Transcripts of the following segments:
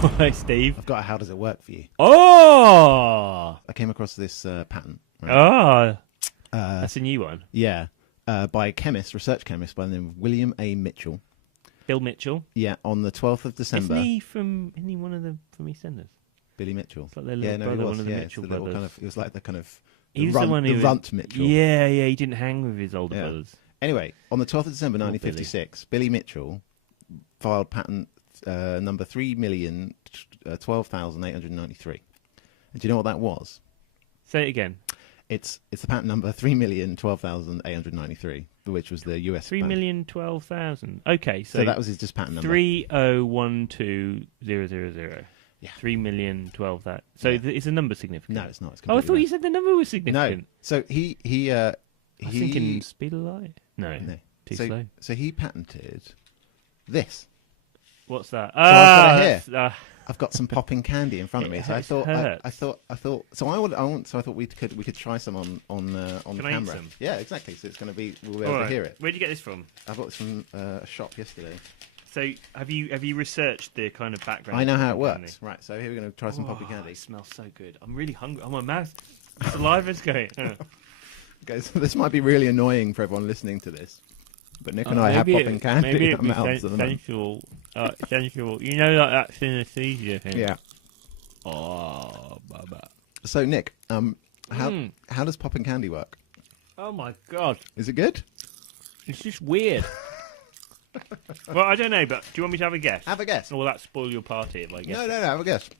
Hi, Steve. I've got a how does it work for you. Oh! I came across this patent. Right? That's a new one. Yeah. By a research chemist by the name of William A. Mitchell. Bill Mitchell. Yeah, on the 12th of December. Isn't he one of them from EastEnders? Billy Mitchell. It's like their little brother, one of the Mitchell brothers. It was like the kind of runt Mitchell. Yeah, he didn't hang with his older brothers. Anyway, on the 12th of December 1956, Billy Mitchell filed patent number 3,012,893. And do you know what that was? Say it again. It's the patent number 3,012,893, which was the US 3,012,000. Okay, so that was his just patent number. 3012000. Yeah. 3,012,000. So is the number significant? No, it's not. It's I thought you said the number was significant. No. So he I was thinking speed of light. No. Too slow. So he patented this. What's that? So I've got it here. I've got some popping candy in front of me. So I thought we could try some on camera. I eat some? Yeah, exactly. So it's going to be we'll be able to hear it. Where'd you get this from? I bought this from a shop yesterday. So have you researched the kind of background? I know how it works. Right. So here we're going to try some popping candy. It smells so good. I'm really hungry. Oh, my mouth, saliva's going. Okay, so this might be really annoying for everyone listening to this, but Nick and I have popping candy in our mouths at the moment. Sensual. You know, like that synesthesia thing. Yeah. Oh, baba. So Nick, how does popping candy work? Oh my god, is it good? It's just weird. Well, I don't know, but do you want me to have a guess? Have a guess. Or will that spoil your party if I guess? No, have a guess.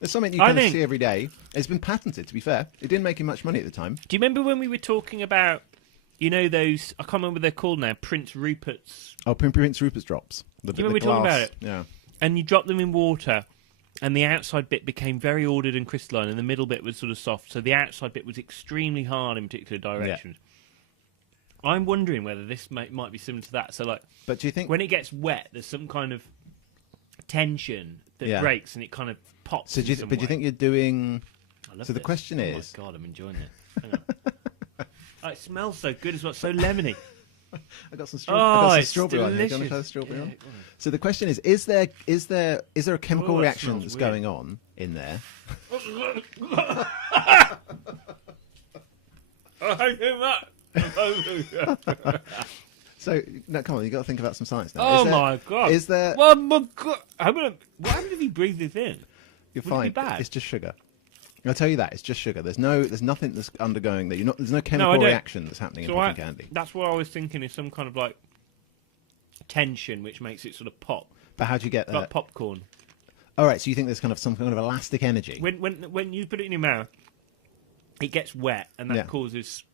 It's something you kind of see every day. It's been patented, to be fair. It didn't make him much money at the time. Do you remember when we were talking about, you know, those, I can't remember what they're called now, Prince Rupert's? Oh, Prince Rupert's drops. Do you remember we were talking about it? Yeah. And you drop them in water, and the outside bit became very ordered and crystalline, and the middle bit was sort of soft, so the outside bit was extremely hard in particular directions. Yeah. I'm wondering whether this might be similar to that. So, like, but do you think when it gets wet, there's some kind of tension that breaks and it kind of pops? So, do you think you're doing? So the question is, oh my god, I'm enjoying it. Hang on. Oh, it smells so good as well. It's so lemony. I got some strawberry. Strawberry on here. Do you want to try the strawberry on? So the question is there a chemical reaction that's going on in there? I hate that. So no, come on, you got to think about some science now. Oh my god! Is there? Oh my god! What happens if you breathe this in? You're fine. It be bad? It's just sugar. I'll tell you that it's just sugar. There's nothing that's undergoing there. There's no chemical reaction that's happening in popping candy. That's what I was thinking. Is some kind of like tension which makes it sort of pop. But how do you get that? Like popcorn. All right. So you think there's kind of some kind of elastic energy when you put it in your mouth, it gets wet and that causes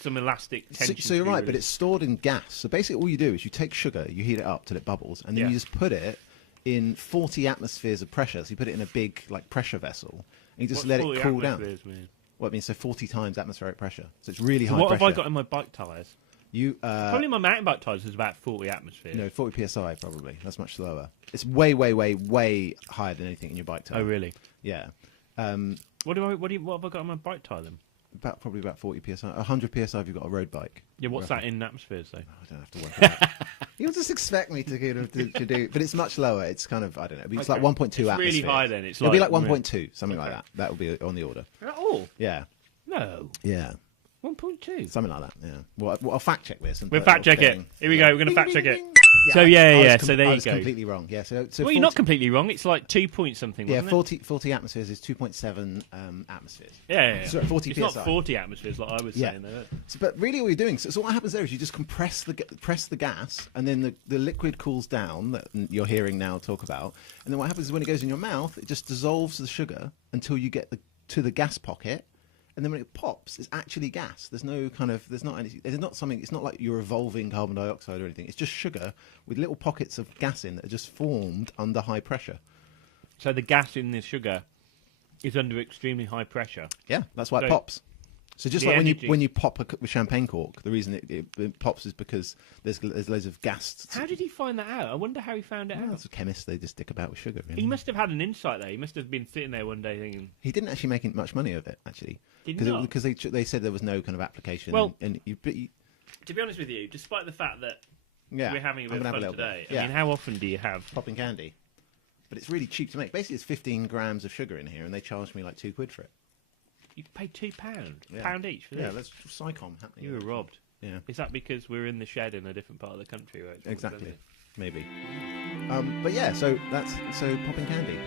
some elastic tension. So you're right, but it's stored in gas. So basically all you do is you take sugar, you heat it up till it bubbles, and then you just put it in 40 atmospheres of pressure. So you put it in a big pressure vessel, and you just let it cool down. Mean? Well, it means so 40 times atmospheric pressure. So it's really high pressure. What have I got in my bike tyres? Probably my mountain bike tyres is about 40 atmospheres. No, 40 psi probably. That's much slower. It's way, way, way, way higher than anything in your bike tyre. Oh, really? Yeah. What have I got on my bike tyre then? Probably about 40 psi. 100 psi if you've got a road bike. Yeah, what's that in atmospheres though? I don't have to work it out. You'll just expect me to do, but it's much lower. It's kind of, I don't know. It's like 1.2 atmospheres. Really high then. It'll be like 1.2, something like that. That will be on the order. At all? Yeah. No. Yeah. 1.2. Something like that. Yeah. Well, I'll fact check this. We'll fact check it. Here we go. We're going to fact check it. Yeah, so so there you go. I was completely wrong. Yeah. So well, you're not completely wrong. It's like 2 point something. Yeah, wasn't 40 atmospheres is 2.7 atmospheres. Yeah. So 40 it's psi. It's not 40 atmospheres like I was saying. Though. So, but really, all you're doing. So what happens there is you just compress the gas, and then the liquid cools down that you're hearing now talk about, and then what happens is when it goes in your mouth, it just dissolves the sugar until you get to the gas pocket. And then when it pops, it's actually gas. There's not something. It's not like you're evolving carbon dioxide or anything. It's just sugar with little pockets of gas in that are just formed under high pressure. So the gas in this sugar is under extremely high pressure. Yeah, that's why it pops. So just like when you pop a champagne cork, the reason it pops is because there's loads of gas. How did he find that out? I wonder how he found it out. As a chemist, they just stick about with sugar. Really. He must have had an insight there. He must have been sitting there one day thinking. He didn't actually make much money of it, actually. Because they said there was no kind of application. Well, and to be honest with you, despite the fact that we're having a bit of fun today, I mean, how often do you have popping candy? but it's really cheap to make. Basically, it's 15 grams of sugar in here, and they charged me like £2 for it. You paid £2, Yeah. pound each for this. Yeah, that's Psychom happening. You were robbed. Yeah, Is that because we're in the shed in a different part of the country? Where it's all exactly. expensive? Maybe. But yeah, so popping candy.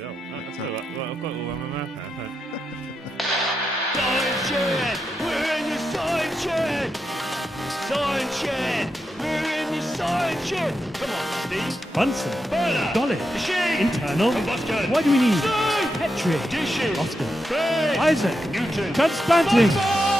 Oh, well, I've got it all around my mouth now. Science Shed! We're in the Science Shed! Science Shed! We're in the Science Shed! Come on, Steve! Bunsen. Burner! Dolly. Machine! Internal. Combustion! Why do we need Steam! Petri? Dishes! Austin. Base! Isaac. Newton! Transplanting. Bye-bye!